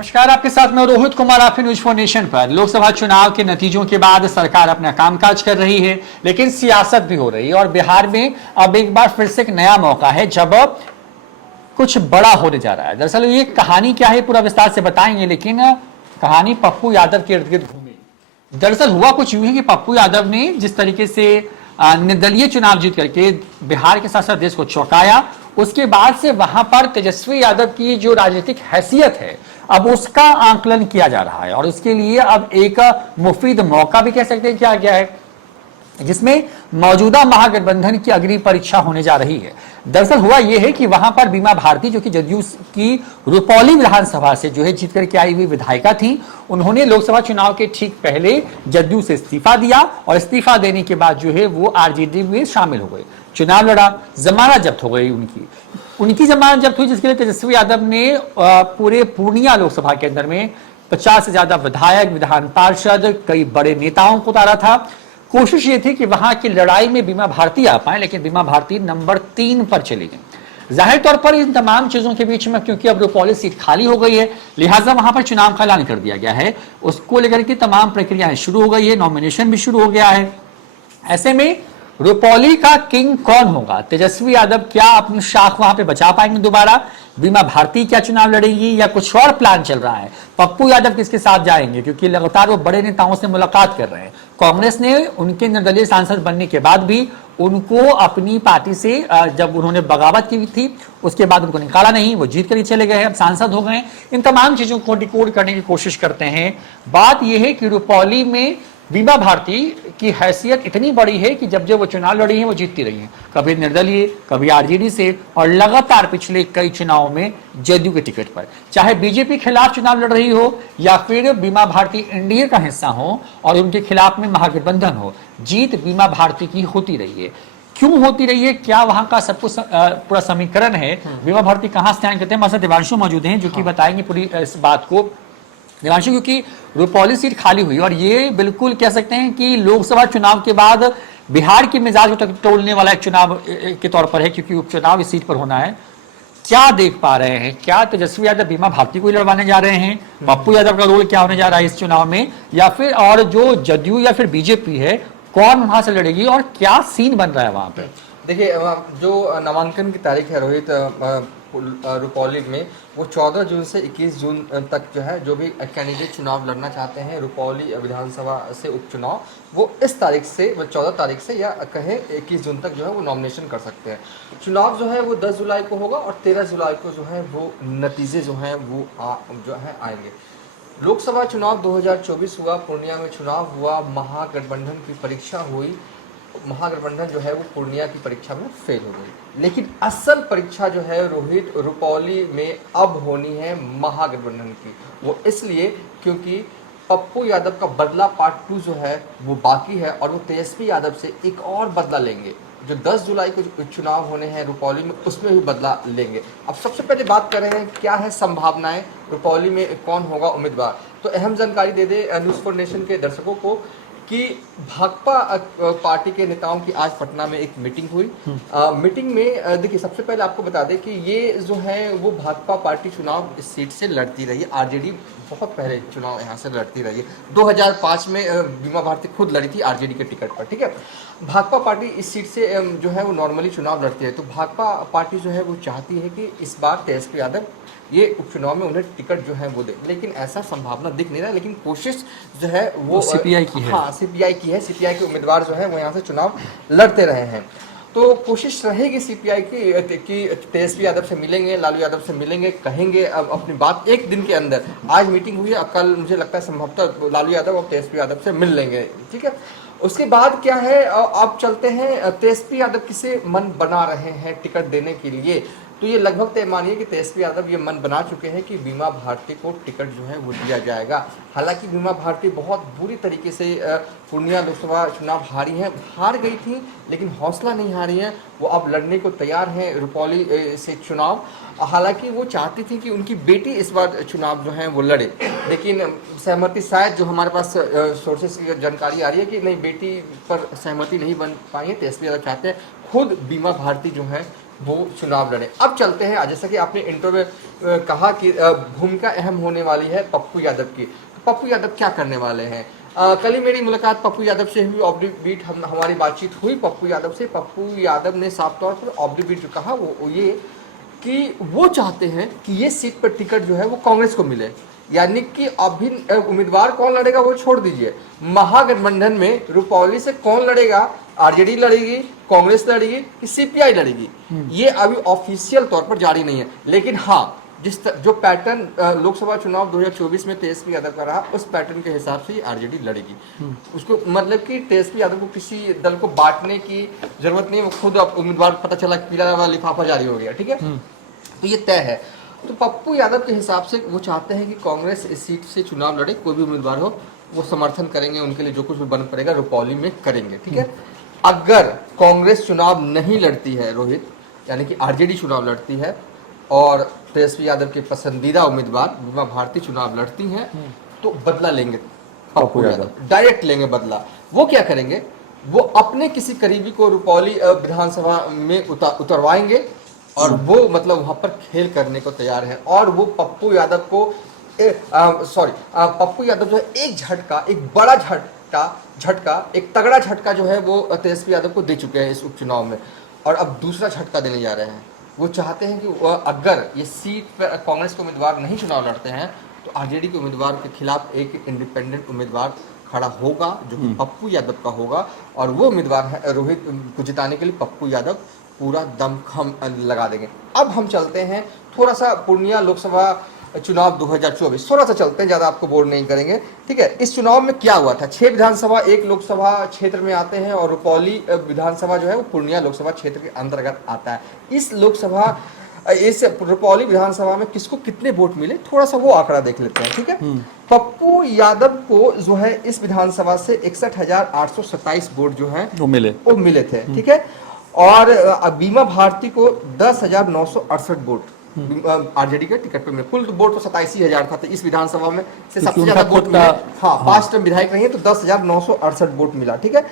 नमस्कार, आपके साथ मैं रोहित कुमार, आपके न्यूज फॉर नेशन पर। लोकसभा चुनाव के नतीजों के बाद सरकार अपना कामकाज कर रही है, लेकिन सियासत भी हो रही है और बिहार में अब एक बार फिर से एक नया मौका है जब कुछ बड़ा होने जा रहा है। दरअसल ये कहानी क्या है पूरा विस्तार से बताएंगे, लेकिन कहानी पप्पू यादव के इर्द गिर्द घूमी। दरअसल हुआ कुछ यूं है कि पप्पू यादव ने जिस तरीके से निर्दलीय चुनाव जीत करके बिहार के साथ साथ देश को चौंकाया, उसके बाद से वहां पर तेजस्वी यादव की जो राजनीतिक हैसियत है अब उसका आंकलन किया जा रहा है और इसके लिए अब एक मुफीद मौका भी कह सकते हैं किया गया है, जिसमें मौजूदा महागठबंधन की अग्नि परीक्षा होने जा रही है। दरअसल हुआ यह है कि वहां पर बीमा भारती, जो कि जदयू की रुपौली विधानसभा से जो है जीत करके आई हुई विधायिका थी, उन्होंने लोकसभा चुनाव के ठीक पहले जदयू से इस्तीफा दिया और इस्तीफा देने के बाद जो है वो आरजेडी में शामिल हो गए, चुनाव लड़ा, जमानत जब्त हो गई उनकी जमानत जब्त हुई, जिसके लिए तेजस्वी यादव ने पूरे पूर्णिया लोकसभा के अंदर में 50 से ज्यादा विधायक, विधान पार्षद, कई बड़े नेताओं को उतारा था। कोशिश ये थी कि वहां की लड़ाई में बीमा भारती आ पाए, लेकिन बीमा भारती नंबर 3 पर चली गई। जाहिर तौर पर इन तमाम चीजों के बीच में, क्योंकि अब रुपौली सीट खाली हो गई है, लिहाजा वहां पर चुनाव का ऐलान कर दिया गया है। उसको लेकर के तमाम प्रक्रियाएं शुरू हो गई है, नॉमिनेशन भी शुरू हो गया है। ऐसे में रुपौली का किंग कौन होगा? तेजस्वी यादव क्या अपनी शाख वहां पे बचा पाएंगे दोबारा? बीमा भारती क्या चुनाव लड़ेगी या कुछ और प्लान चल रहा है? पप्पू यादव किसके साथ जाएंगे? क्योंकि लगातार वो बड़े नेताओं से मुलाकात कर रहे हैं। कांग्रेस ने उनके निर्दलीय सांसद बनने के बाद भी उनको अपनी पार्टी से जब उन्होंने बगावत की थी उसके बाद उनको निकाला नहीं, वो जीत कर ही चले गए, अब सांसद हो गए। इन तमाम चीजों को डिकोड करने की कोशिश करते हैं। बात यह है कि रुपौली में बीमा भारती की हैसियत इतनी बड़ी है कि जब जब वो चुनाव लड़ी है वो जीतती रही है, कभी निर्दलीय, कभी आरजेडी से, और लगातार पिछले कई चुनावों में जदयू के टिकट पर, चाहे बीजेपी खिलाफ चुनाव लड़ रही हो या फिर बीमा भारती एनडीए का हिस्सा हो और उनके खिलाफ में महागठबंधन हो, जीत बीमा भारती की होती रही है। क्यों होती रही है, क्या वहां का सब कुछ पूरा समीकरण है, बीमा भारती कहां स्टैंड करते हैं? हमारे साथ दिवांशु मौजूद हैं जो कि बताएंगे पूरी इस बात को। दिवांशु, क्योंकि रुपौली सीट खाली हुई और ये बिल्कुल कह सकते हैं कि लोकसभा चुनाव के बाद बिहार के मिजाज को तोड़ने वाला एक चुनाव के तौर पर है, क्योंकि उपचुनाव इस सीट पर होना है। क्या देख पा रहे हैं? क्या तेजस्वी यादव बीमा भारती को ही लड़वाने जा रहे हैं? पप्पू यादव का रोल क्या होने जा रहा है इस चुनाव में? या फिर और जो जदयू या फिर बीजेपी है, कौन वहां से लड़ेगी और क्या सीन बन रहा है वहां पे? देखिए, जो नामांकन की तारीख है रोहित, रुपौली में वो 14 जून से 21 जून तक जो है, जो भी कैंडिडेट चुनाव लड़ना चाहते हैं रुपौली विधानसभा से उपचुनाव, वो इस तारीख से, 14 तारीख से या कहें 21 जून तक जो है वो नॉमिनेशन कर सकते हैं। चुनाव जो है वो 10 जुलाई को होगा और 13 जुलाई को जो है वो नतीजे जो हैं वो आएंगे। लोकसभा चुनाव 2024 हुआ, पूर्णिया में चुनाव हुआ, महागठबंधन की परीक्षा हुई, महागठबंधन जो है वो पूर्णिया की परीक्षा में फेल हो गई। लेकिन असल परीक्षा जो है रोहित, रुपौली में अब होनी है महागठबंधन की। वो इसलिए क्योंकि पप्पू यादव का बदला पार्ट 2 जो है वो बाकी है और वो तेजस्वी यादव से एक और बदला लेंगे। जो 10 जुलाई को चुनाव होने हैं रुपौली में, उसमें भी बदला लेंगे। अब सबसे पहले बात कर रहे हैं क्या है संभावनाएं, रुपौली में कौन होगा उम्मीदवार। तो अहम जानकारी दे दे न्यूज़ फॉर नेशन के दर्शकों को कि भाकपा पार्टी के नेताओं की आज पटना में एक मीटिंग हुई। मीटिंग में देखिए, सबसे पहले आपको बता दें कि ये जो है वो भाकपा पार्टी चुनाव इस सीट से लड़ती रही है। आरजेडी बहुत पहले चुनाव यहाँ से लड़ती रही है। 2005 में बीमा भारती खुद लड़ी थी आरजेडी के टिकट पर, ठीक है। भाकपा पार्टी इस सीट से जो है वो नॉर्मली चुनाव लड़ती है। तो भाकपा पार्टी जो है वो चाहती है कि इस बार तेजस्वी यादव ये उपचुनाव में उन्हें टिकट जो है वो दे, लेकिन ऐसा संभावना दिख नहीं रहा। लेकिन कोशिश जो है वो सीपीआई की है। हाँ, सीपीआई की है। सीपीआई के उम्मीदवार जो है वो यहाँ से चुनाव लड़ते रहे हैं। तो कोशिश रहेगी सीपीआई की कि तेजस्वी यादव से मिलेंगे, लालू यादव से मिलेंगे, कहेंगे अब अपनी बात एक दिन के अंदर। आज मीटिंग हुई है, कल मुझे लगता है संभवतः लालू यादव और तेजस्वी यादव से मिल लेंगे, ठीक है। उसके बाद क्या है, आप चलते हैं तेजस्वी यादव किसे मन बना रहे हैं टिकट देने के लिए। तो ये लगभग तय मानिए कि तेजस्वी यादव ये मन बना चुके हैं कि बीमा भारती को टिकट जो है वो दिया जाएगा। हालांकि बीमा भारती बहुत बुरी तरीके से पूर्णिया लोकसभा चुनाव हार गई थी, लेकिन हौसला नहीं हारी है। वो अब लड़ने को तैयार हैं रुपौली से चुनाव। हालांकि वो चाहती थी कि उनकी बेटी इस बार चुनाव जो है वो लड़े, लेकिन सहमति शायद जो हमारे पास सोर्सेस की जानकारी आ रही है कि नहीं, बेटी पर सहमति नहीं बन पाई है। तेजस्वी यादव चाहते हैं खुद बीमा भारती जो है वो चुनाव लड़े। अब चलते हैं, जैसा कि आपने इंट्रो में कहा कि भूमिका अहम होने वाली है पप्पू यादव की। तो पप्पू यादव क्या करने वाले हैं? कल ही मेरी मुलाकात पप्पू यादव से हुई, ऑफ द बीट हमारी बातचीत हुई पप्पू यादव से। पप्पू यादव ने साफ तौर पर ऑफ द बीट जो कहा वो ये कि वो चाहते हैं कि ये सीट पर टिकट जो है वो कांग्रेस को मिले, यानी कि अभी उम्मीदवार कौन लड़ेगा वो छोड़ दीजिए, महागठबंधन में रुपौली से कौन लड़ेगा, आरजेडी लड़ेगी, कांग्रेस लड़ेगी कि सीपीआई लड़ेगी, ये अभी ऑफिशियल तौर पर जारी नहीं है। लेकिन हाँ, जो पैटर्न लोकसभा चुनाव 2024 में तेजस्वी यादव का रहा, उस पैटर्न के हिसाब से आरजेडी लड़ेगी। उसको मतलब कि तेजस्वी यादव को किसी दल को बांटने की जरूरत नहीं है, वो खुद उम्मीदवार पता चला पीला वाला लिफाफा जारी हो गया, ठीक है। तो ये तय है। तो पप्पू यादव के हिसाब से वो चाहते हैं कि कांग्रेस इस सीट से चुनाव लड़े, कोई भी उम्मीदवार हो वो समर्थन करेंगे, उनके लिए जो कुछ भी बन पड़ेगा रुपौली में करेंगे, ठीक है। अगर कांग्रेस चुनाव नहीं लड़ती है रोहित, यानी कि आरजेडी चुनाव लड़ती है और तेजस्वी यादव के पसंदीदा उम्मीदवार बीमा भारती चुनाव लड़ती हैं, तो बदला लेंगे पप्पू यादव, डायरेक्ट लेंगे बदला। वो क्या करेंगे, वो अपने किसी करीबी को रुपौली विधानसभा में उतरवाएंगे और वो मतलब वहां पर खेल करने को तैयार है। और वो पप्पू यादव को पप्पू यादव जो है एक झटका, एक बड़ा झटका, एक तगड़ा झटका जो है वो तेजस्वी यादव को दे चुके हैं इस उपचुनाव में, और अब दूसरा झटका देने जा रहे हैं। वो चाहते हैं कि अगर ये सीट पर कांग्रेस के उम्मीदवार नहीं चुनाव लड़ते हैं तो आरजेडी के उम्मीदवार के खिलाफ एक इंडिपेंडेंट उम्मीदवार खड़ा होगा जो कि पप्पू यादव का होगा, और वो उम्मीदवार है रोहित को जिताने के लिए पप्पू यादव पूरा दमखम लगा देंगे। अब हम चलते हैं थोड़ा सा पूर्णिया लोकसभा चुनाव 2024, थोड़ा सा चलते हैं, ज़्यादा आपको बोर नहीं करेंगे, ठीक है। इस चुनाव में क्या हुआ था, 6 विधानसभा 1 लोकसभा क्षेत्र में आते हैं, और रुपौली विधानसभा जो है वो पूर्णिया लोकसभा क्षेत्र के अंतर्गत आता है। इस रुपौली विधानसभा में किसको कितने वोट मिले, थोड़ा सा वो आंकड़ा देख लेते हैं, ठीक है। पप्पू यादव को जो है इस विधानसभा से 61,827 वोट जो है वो मिले थे, ठीक है। और बीमा भारती को 10,968 वोट आरजेडी के टिकट पे मिले। कुल वोट तो 87,000 था, तो इस विधानसभा में से सबसे ज्यादा वोट मिले। हाँ, 5 टर्म विधायक रही है तो 10,968 वोट मिला, ठीक है।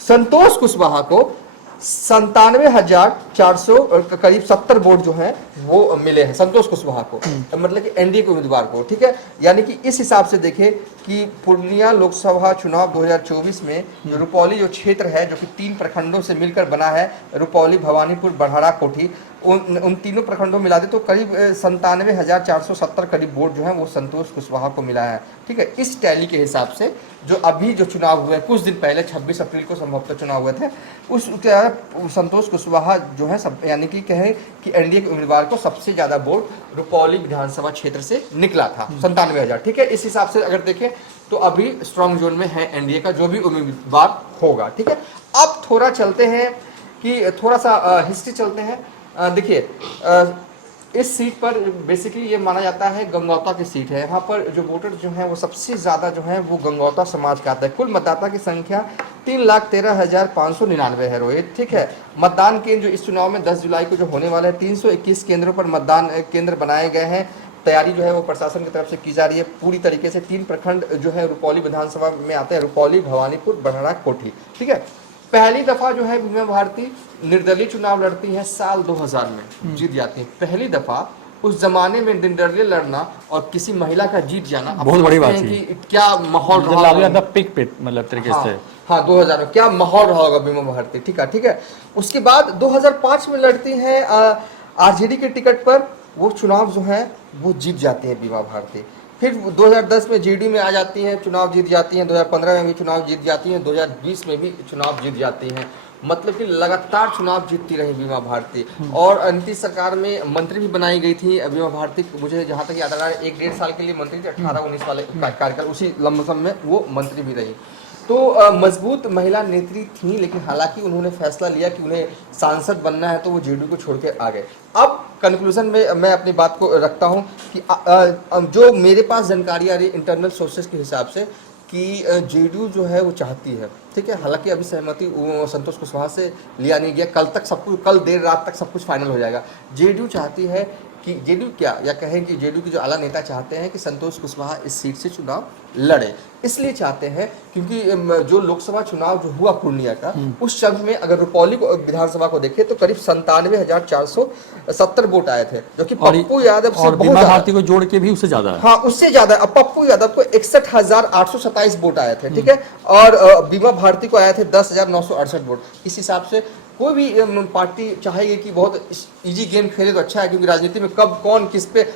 संतोष कुशवाहा को 97,400 करीब 70 वोट जो है वो मिले हैं संतोष कुशवाहा को, मतलब कि एनडीए के उम्मीदवार को, ठीक है। यानी कि इस हिसाब से देखें कि पूर्णिया लोकसभा चुनाव 2024 में जो रुपौली जो क्षेत्र है, जो कि 3 प्रखंडों से मिलकर बना है, रुपौली, भवानीपुर, बड़हरा, कोठी, उन तीनों प्रखंडों मिला दे तो करीब 97,470 करीब वोट जो है वो संतोष कुशवाहा को मिला है, ठीक है। इस टैली के हिसाब से जो अभी जो चुनाव हुए कुछ दिन पहले 26 अप्रैल को संभवतः चुनाव हुए थे, उस संतोष कुशवाहा जो है सब, यानी कि कहे कि एनडीए के उम्मीदवार को सबसे ज्यादा वोट रुपौली विधानसभा क्षेत्र से निकला था, 97,000, ठीक है। इस हिसाब से अगर देखें तो अभी स्ट्रॉन्ग जोन में है एनडीए का जो भी उम्मीदवार होगा, ठीक है। अब थोड़ा चलते हैं कि थोड़ा सा हिस्ट्री चलते हैं। देखिए, इस सीट पर बेसिकली ये माना जाता है गंगौता की सीट है। यहाँ पर जो वोटर जो हैं वो सबसे ज़्यादा जो है वो गंगौता समाज का आता है। कुल मतदाता की संख्या 3,13,599 है रोहित, ठीक है। मतदान केंद्र जो इस चुनाव में 10 जुलाई को जो होने वाला है, 321 केंद्रों पर मतदान केंद्र बनाए गए हैं। तैयारी जो है वो प्रशासन की तरफ से की जा रही है पूरी तरीके से। 3 प्रखंड जो है रुपौली विधानसभा में आते हैं, रुपौली, भवानीपुर, बड़हरा, कोठी, ठीक है। पहली दफा जो है बीमा भारती निर्दलीय चुनाव लड़ती है साल 2000 में, जीत जाती है पहली दफा। उस जमाने में निर्दलीय लड़ना और किसी महिला का जीत जाना बहुत बड़ी बात है कि क्या माहौल रहा, पिक पे मतलब तरीके से। हाँ, 2000 में क्या माहौल रहा होगा बीमा भारती, ठीक है, ठीक है। उसके बाद 2005 में लड़ती है आरजेडी के टिकट पर, वो चुनाव जो है वो जीत जाती है बीमा भारती। फिर 2010 में जेडी में आ जाती हैं, चुनाव जीत जाती हैं। 2015 में भी चुनाव जीत जाती हैं, 2020 में भी चुनाव जीत जाती हैं। मतलब कि लगातार चुनाव जीतती रही बीमा भारती। और नीतीश सरकार में मंत्री भी बनाई गई थी बीमा भारती। मुझे जहाँ तक याद आ रहा है 1-1.5 साल के लिए मंत्री थी, 18-19 वाले कार्यकाल, उसी लंबसम में वो मंत्री भी रही। तो मजबूत महिला नेत्री थी, लेकिन हालांकि उन्होंने फैसला लिया कि उन्हें सांसद बनना है तो वो जेडीयू को छोड़ के आ गए। अब कंक्लूजन में मैं अपनी बात को रखता हूं कि जो मेरे पास जानकारी आ रही है इंटरनल सोर्सेज के हिसाब से कि जेडीयू जो है वो चाहती है, ठीक है। हालांकि अभी सहमति संतोष कुशवाहा से लिया नहीं गया, कल देर रात तक सब कुछ फाइनल हो जाएगा। जेडीयू चाहती है कि जेडीयू क्या, या कहें कि जेडीयू के जो आला नेता चाहते हैं कि संतोष कुशवाहा इस सीट से चुनाव लड़े। इसलिए चाहते हैं क्योंकि जो लोकसभा चुनाव जो हुआ पूर्णिया का, उस समय में अगर रुपौली विधानसभा को देखें तो करीब 97,470 वोट आए थे, जो कि पप्पू यादव से और बीमा भारती को जोड़ के भी उससे ज्यादा है। हाँ, उससे ज्यादा। अब पप्पू यादव को 61,827 वोट आए थे, ठीक है, और बीमा भारती को आए थे 10,968 वोट। इस हिसाब से कोई भी पार्टी चाहेगी कि बहुत इजी गेम खेले तो अच्छा है, क्योंकि राजनीति में कब कौन किस पे,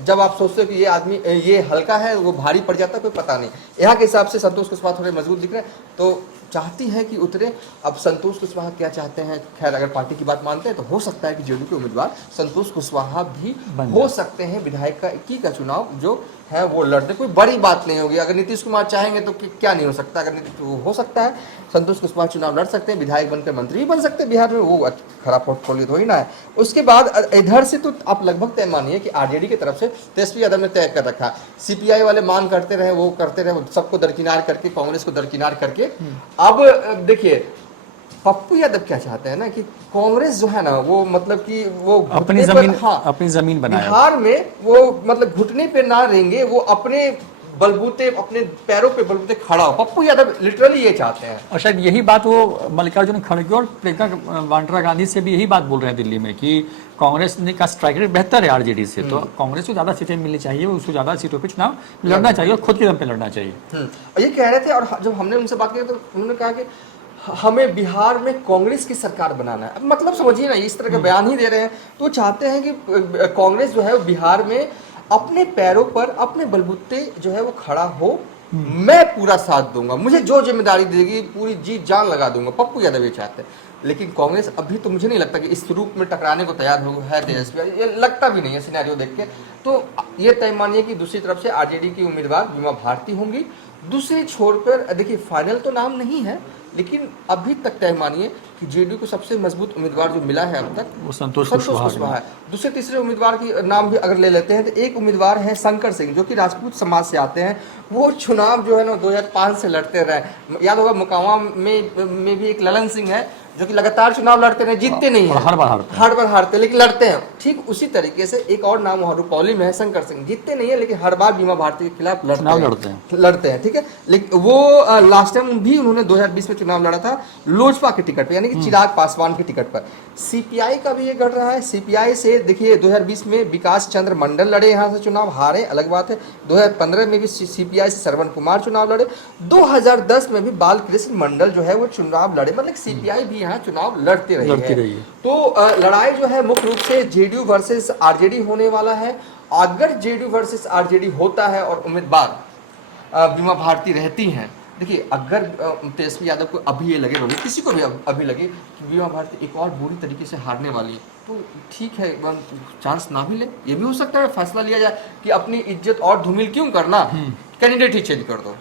जब आप सोचते हो कि ये आदमी ये हल्का है वो भारी पड़ जाता है, कोई पता नहीं। यहाँ के हिसाब से संतोष कुशवाहा थोड़े मजबूत दिख रहे हैं, तो चाहती है कि उतरे। अब संतोष कुशवाहा क्या चाहते हैं, खैर अगर पार्टी की बात मानते हैं तो हो सकता है कि जेडीयू के उम्मीदवार संतोष कुशवाहा भी हो सकते हैं विधायक का 21 का चुनाव जो है वो लड़ते। कोई बड़ी बात नहीं होगी। अगर नीतीश कुमार चाहेंगे तो क्या नहीं हो सकता, अगर तो हो सकता है संतोष कुशवाहा चुनाव लड़ सकते हैं, विधायक बनकर मंत्री भी बन सकते हैं बिहार में, वो खराब पोर्टफोलियो तो ही ना है। उसके बाद इधर से तो आप लगभग तय मानिए कि आरजेडी की तरफ से तेजस्वी यादव ने तय कर रखा। सीपीआई वाले मांग करते रहे, वो करते रहे, सबको दरकिनार करके, कांग्रेस को दरकिनार करके। अब देखिए पप्पू यादव क्या चाहते हैं ना कि कांग्रेस जो है ना वो मतलब कि वो अपनी जमीन, हाँ, अपनी जमीन बनाए बिहार में, वो मतलब घुटने पे ना रहेंगे, वो अपने बलबूते, अपने पैरों पे बलबूते खड़ा हो। पप्पू यादव लिटरली ये चाहते हैं। और शायद यही बात वो मल्लिकार्जुन खड़गे और प्रियंका वाड्रा गांधी से भी यही बात बोल रहे हैं दिल्ली में कि कांग्रेस का स्ट्राइक रेट बेहतर है आरजेडी से, तो कांग्रेस को ज्यादा सीटें मिलनी चाहिए, उसको ज्यादा सीटों पे चुनाव लड़ना चाहिए और खुद के दम पे लड़ना चाहिए। ये कह रहे थे। और जब हमने उनसे बात की तो उन्होंने कहा कि हमें बिहार में कांग्रेस की सरकार बनाना है। अब मतलब समझिए ना, इस तरह का बयान ही दे रहे हैं, तो चाहते हैं कि कांग्रेस जो है बिहार में अपने पैरों पर, अपने बलबूते जो है वो खड़ा हो। मैं पूरा साथ दूंगा, मुझे जो जिम्मेदारी देगी पूरी जी जान लगा दूंगा। पप्पू यादव ये चाहते हैं। लेकिन कांग्रेस अभी तो मुझे नहीं लगता कि इस रूप में टकराने को तैयार हो है तेजस्वी, ये लगता भी नहीं है सिनेरियो देख के। तो ये तय मानिए कि दूसरी तरफ से आरजेडी की उम्मीदवार बीमा भारती होंगी। दूसरे छोर पर देखिए फाइनल तो नाम नहीं है, लेकिन अभी तक तय मानिए कि जेडीयू को सबसे मजबूत उम्मीदवार जो मिला है अब तक वो संतोष कुशवाहा है। दूसरे तीसरे उम्मीदवार की नाम भी अगर ले लेते हैं तो एक उम्मीदवार है शंकर सिंह, जो कि राजपूत समाज से आते हैं। वो चुनाव जो है ना 2005 से लड़ते रहे। याद होगा मुकामा में भी एक ललन सिंह है जो कि लगातार चुनाव लड़ते रहे, जीतते नहीं है, हर बार हारते, लेकिन लड़ते हैं। ठीक उसी तरीके से एक और नाम रुपौली में है शंकर सिंह, जीतते नहीं है लेकिन हर बार बीमा भारती के खिलाफ लड़ते हैं। ठीक है, लेकिन वो लास्ट टाइम भी उन्होंने 2020 में चुनाव लड़ा था लोजपा के टिकट पर, यानी कि चिराग पासवान के टिकट पर। सीपीआई का भी ये गढ़ रहा है। सीपीआई से देखिए 2020 में विकास चंद्र मंडल लड़े, यहाँ से चुनाव हारे, अलग बात है। 2015 में भी सीपीआई से श्रवण कुमार चुनाव लड़े। 2010 में भी बालकृष्ण मंडल जो है वो चुनाव लड़े। मतलब सीपीआई भी यहाँ चुनाव लड़ती रही है। तो लड़ाई जो है मुख्य रूप से जेडीयू वर्सेस आरजेडी होने वाला है। अगर जेडीयू वर्सेस आरजेडी होता है और उम्मीदवार बीमा भारती रहती हैं, देखिए अगर तेजस्वी यादव को अभी ये लगे, किसी को भी अभी लगे कि बीमा भारती एक और बुरी तरीके से हारने वाली है, तो ठीक है, चांस ना भी ले। ये भी हो सकता है फैसला लिया जाए कि अपनी इज्जत और धूमिल क्यों करना, कैंडिडेट ही चेंज कर दो।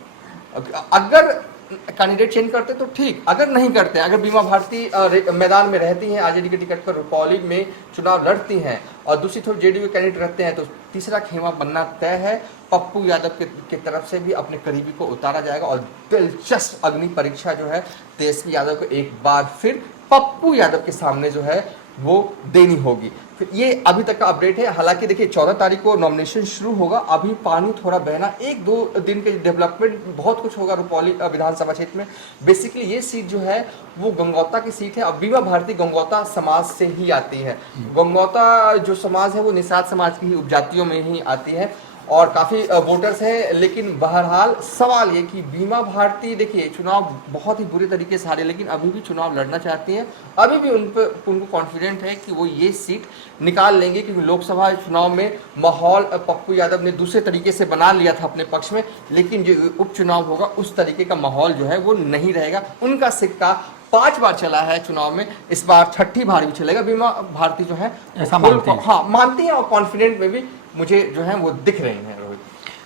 अगर कैंडिडेट चेंज करते तो ठीक, अगर नहीं करते, अगर बीमा भारती मैदान में रहती हैं, आरजेडी के टिकट पर रुपौली में चुनाव लड़ती हैं और दूसरी तरफ जेडीयू के कैंडिडेट रहते हैं, तो तीसरा खेमा बनना तय है। पप्पू यादव के तरफ से भी अपने करीबी को उतारा जाएगा और दिलचस्प अग्नि परीक्षा जो है तेजस्वी यादव को एक बार फिर पप्पू यादव के सामने जो है वो देनी होगी। फिर ये अभी तक का अपडेट है। हालांकि देखिए 14 तारीख को नॉमिनेशन शुरू होगा, अभी पानी थोड़ा बहना, 1-2 दिन के डेवलपमेंट बहुत कुछ होगा रुपौली विधानसभा क्षेत्र में। बेसिकली ये सीट जो है वो गंगौता की सीट है और बीमा भारती गंगौता समाज से ही आती है। गंगौता जो समाज है वो निषाद समाज की ही उपजातियों में ही आती है और काफ़ी वोटर्स हैं। लेकिन बहरहाल सवाल ये कि बीमा भारती देखिए चुनाव बहुत ही बुरी तरीके से हारे, लेकिन अभी भी चुनाव लड़ना चाहती हैं। अभी भी उनको कॉन्फिडेंट है कि वो ये सीट निकाल लेंगे, क्योंकि लोकसभा चुनाव में माहौल पप्पू यादव ने दूसरे तरीके से बना लिया था अपने पक्ष में, लेकिन जो उपचुनाव होगा उस तरीके का माहौल जो है वो नहीं रहेगा। उनका सिक्का 5 बार चला है चुनाव में, इस बार 6ठी बार भी चलेगा। बीमा भारती जो है ऐसा मानती है और कॉन्फिडेंट में भी मुझे जो है वो दिख रहे हैं रोहित।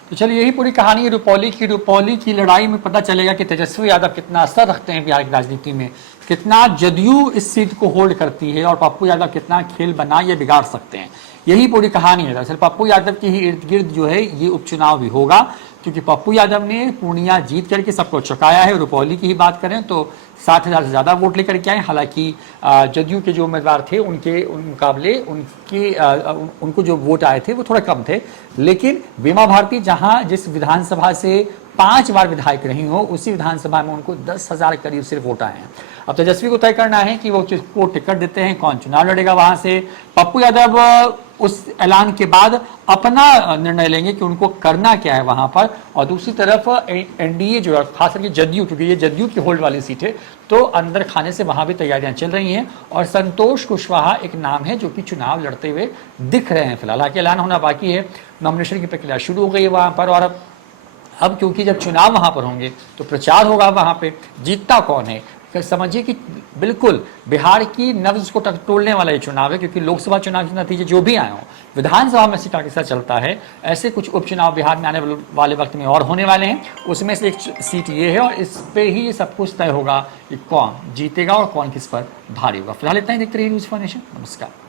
तो चलिए यही पूरी कहानी है रुपौली की लड़ाई में पता चलेगा कि तेजस्वी यादव कितना असर रखते हैं बिहार की राजनीति में। कितना जदयू इस सीट को होल्ड करती है और पप्पू यादव कितना खेल बना या बिगाड़ सकते हैं, यही पूरी कहानी है। दरअसल पप्पू यादव के ही इर्द गिर्द जो है ये उपचुनाव भी होगा, क्योंकि पप्पू यादव ने पूर्णिया जीत करके सबको चौंकाया है। रुपौली की ही बात करें तो 60,000 से ज़्यादा वोट लेकर के आए। हालांकि जदयू के जो उम्मीदवार थे उनके मुकाबले उनको जो वोट आए थे वो थोड़ा कम थे, लेकिन बीमा भारती जहां जिस विधानसभा से 5 बार विधायक रही हो, उसी विधानसभा में उनको 10,000 करीब सिर्फ वोट आए हैं। अब तेजस्वी को तय करना है कि वो किसको टिकट देते हैं, कौन चुनाव लड़ेगा वहां से। पप्पू यादव उस ऐलान के बाद अपना निर्णय लेंगे कि उनको करना क्या है वहां पर। और दूसरी तरफ एनडीए जो है, खास करके जदयू, क्योंकि ये जदयू की होल्ड वाली सीट है, तो अंदर खाने से वहां भी तैयारियां चल रही हैं। और संतोष कुशवाहा एक नाम है जो कि चुनाव लड़ते हुए दिख रहे हैं फिलहाल। हालांकि ऐलान होना बाकी है, नॉमिनेशन की प्रक्रिया शुरू हो गई है वहां पर। और अब क्योंकि जब चुनाव वहां पर होंगे तो प्रचार होगा वहां पे, जीतता कौन है। समझिए कि बिल्कुल बिहार की नब्ज को टटोलने वाला ये चुनाव है, क्योंकि लोकसभा चुनाव के नतीजे जो भी आए हों, विधानसभा में सीटा किसका चलता है, ऐसे कुछ उपचुनाव बिहार में आने वाले वक्त में और होने वाले हैं। उसमें से एक सीट ये है और इस पे ही सब कुछ तय होगा कि कौन जीतेगा और कौन किस पर भारी होगा। फिलहाल इतना ही, देखते रहिए न्यूज़ फॉर नेशन। नमस्कार।